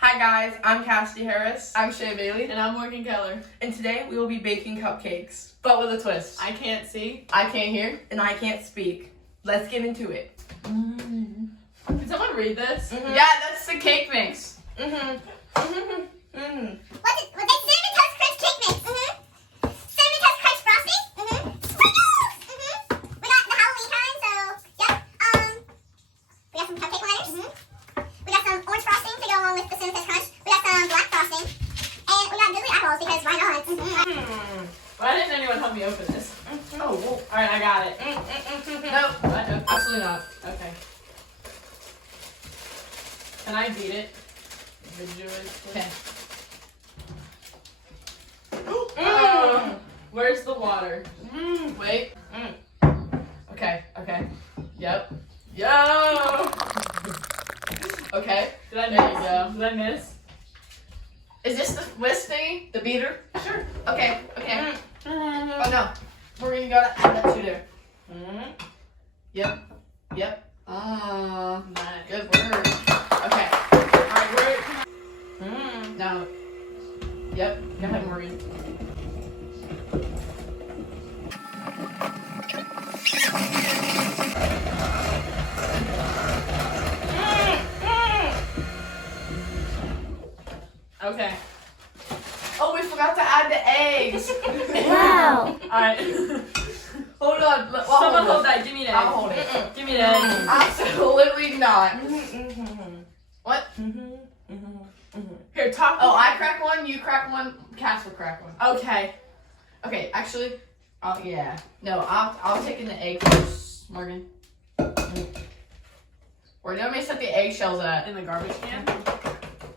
Hi guys, I'm Cassidy Harris. I'm Shaye Bailey. And I'm working Keller. And today we will be baking cupcakes. But with a twist. I can't see. I can't hear. And I can't speak. Let's get into it. Can someone read this? Mm-hmm. Yeah, that's the cake mix. Mm-hmm. Mm-hmm. Mm-hmm. What's it? What's that? Cinnamon Toast Crunch cake mix. Cinnamon Toast Crunch frosting. Sprinkles. We got the Halloween kind, so yep. We got some cupcake letters. We got some orange frosting to go along with the Cinnamon Toast Crunch. We got some black frosting, and we got drizzly apples because why not? Why didn't anyone help me open this? Oh, whoa. Alright, I got it. No, absolutely not. Okay. Can I beat it? Okay. Where's the water? Wait. Okay. Yep. Yo! Okay. Did I There miss? you go. Did I miss? Is this the whisk thingy? The beater? Sure. Okay. Oh no. We're gonna gotta add that to there. Yep. Nice. Good work. Okay. Alright, now. Yep. Go ahead, Morgan. Okay. Oh, we forgot to add the eggs. Wow. Alright. Hold on. Someone hold that. Give me that. I'll hold it. Give me that. Absolutely not. What? Here, talk. Oh, I crack one, you crack one, Cass will crack one. Okay. Okay, actually, yeah. No, I'll take in the egg first, Morgan. Where do you want me to set the eggshells at? In the garbage can?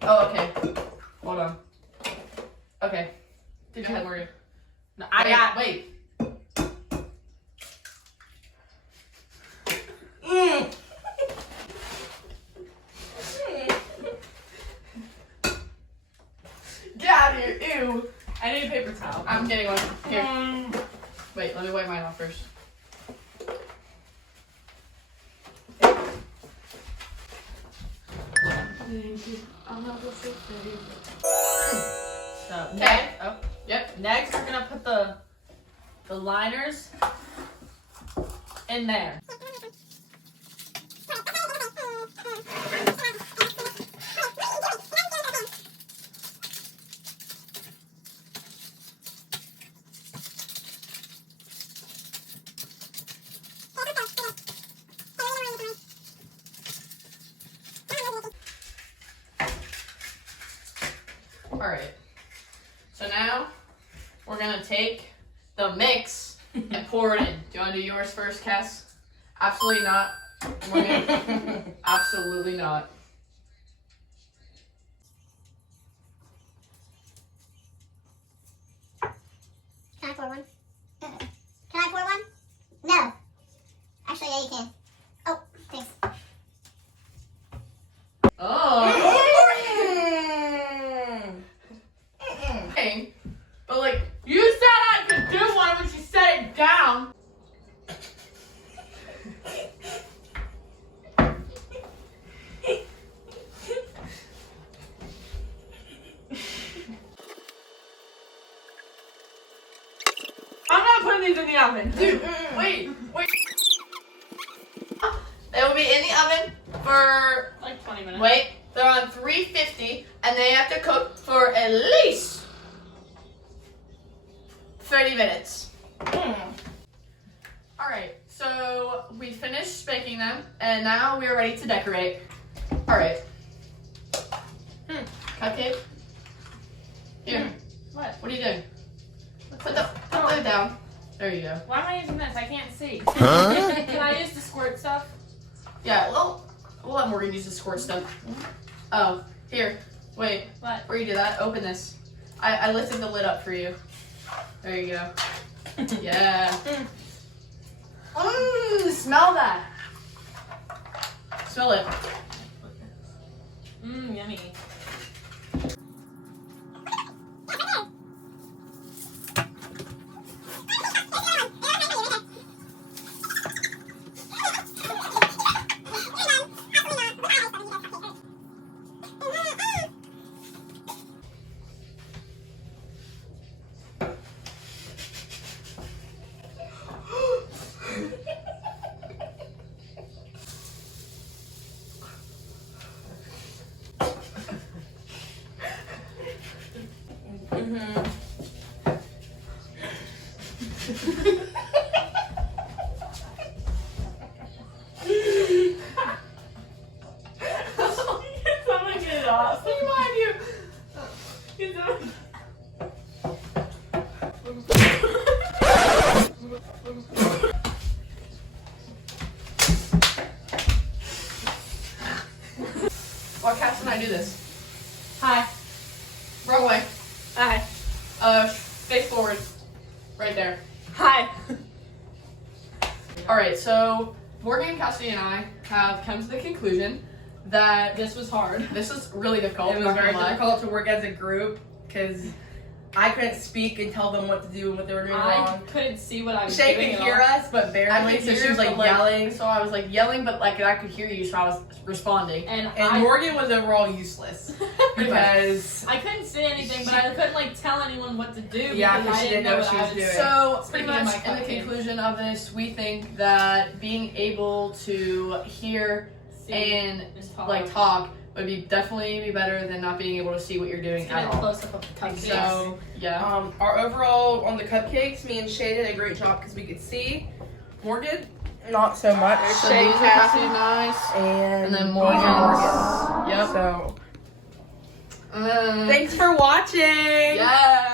Oh, okay. Hold on. Okay. Go ahead, Morgan. No, Wait. Get out of here, ew. I need a paper towel. I'm getting one. Here. Wait, let me wipe mine off first. Thank you. I'll have a sick day. So, Okay. next, Oh, yep. next we're gonna put the liners in there. Alright. So now we're gonna take the mix and pour it in. Do you wanna do yours first, Cass? Absolutely not. Morgan? Absolutely not. Can I pour one? Can I pour one? No. Actually, yeah, you can. Oh, thanks. Oh. Okay. But like, You said I could do one when she set it down. I'm not putting these in the oven. dude, wait. They will be in the oven for, Like 20 minutes. wait, they're on 350 and they have to cook for at least 30 minutes. Alright, so we finished baking them and now we are ready to decorate. Alright. Cupcake? Here. What? What are you doing? Put the lid down. There you go. Why am I using this? I can't see. Huh? Can I use the squirt stuff? Yeah, well, we'll let Morgan use the squirt stuff. Oh, here. Wait. What? Before you do that, open this. I lifted the lid up for you. There you go. Yeah. Smell that. Smell it. Yummy. Mm-hmm. Someone get it off. Remind you. Get someone- Why Cass and I do this? Hi. Wrong way. Hi. Face forward. Right there. Hi. Alright, so Morgan, Cassidy, and I have come to the conclusion that This was hard. this is really difficult. It was not very gonna lie. difficult to work as a group because I couldn't speak and tell them what to do and what they were doing I wrong. couldn't see what I was Shaye doing could at hear all. us, but I barely, could so hear she was it, like but, yelling. So I was like yelling, but like I could hear you, so I was responding. And And Morgan was overall useless because I couldn't say anything, but I couldn't like tell anyone what to do Yeah, because 'cause I she didn't didn't know what what she I was doing. So pretty Speaking of much my in the cupcake. conclusion of this, we think that being able to hear See, and just talk. like talk would be definitely be better than not being able to see what you're doing Let's at get a all. close up of the cupcakes. So yeah. our overall on the cupcakes, me and Shaye did a great job because we could see. Morgan, not so much. So Shaye, these are Cassie, Cassie nice. and then these Morgan. are Morgan. Yep. So Thanks. thanks for watching. Yeah.